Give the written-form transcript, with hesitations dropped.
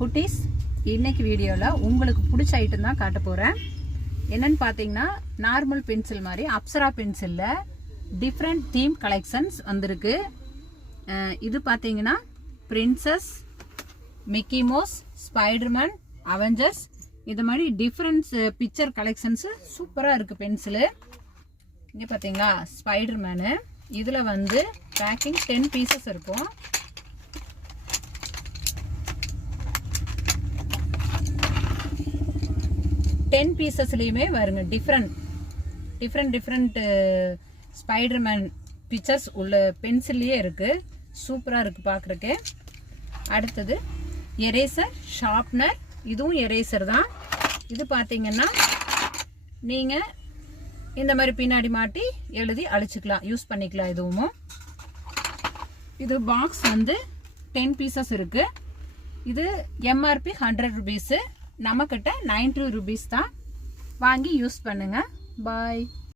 குட்டீஸ், இன்னைக்கு வீடியோவில் உங்களுக்கு பிடிச்ச ஐட்டம் தான் காட்ட போகிறேன். என்னன்னு பார்த்தீங்கன்னா, நார்மல் பென்சில் மாதிரி அப்சரா பென்சிலில் டிஃப்ரெண்ட் தீம் கலெக்ஷன்ஸ் வந்திருக்கு. இது பார்த்தீங்கன்னா princess, Mickey mouse, Spiderman, Avengers, இது மாதிரி டிஃப்ரெண்ட் பிக்சர் கலெக்ஷன்ஸு சூப்பராக இருக்குது பென்சிலு. இங்கே பார்த்தீங்களா ஸ்பைடர்மேனு. இதில் வந்து பேக்கிங் 10 பீசஸ் இருக்கும். டென் பீசஸ்லேயுமே வருங்க டிஃப்ரெண்ட் ஸ்பைடர்மேன் பிக்சர்ஸ் உள்ள பென்சில்லையே இருக்குது. சூப்பராக இருக்குது பார்க்குறக்கு. அடுத்தது எரேசர், ஷார்ப்னர். இதுவும் எரேசர் தான். இது பார்த்தீங்கன்னா நீங்கள் இந்த மாதிரி பின்னாடி மாட்டி எழுதி அழிச்சிக்கலாம், யூஸ் பண்ணிக்கலாம். இதுவும் இது பாக்ஸ் வந்து 10 பீசஸ் இருக்குது. இது எம்ஆர்பி 100 ருபீஸு. நம்மக்கிட்ட 90 ருபீஸ் தான். வாங்கி யூஸ் பண்ணுங்க. பாய்.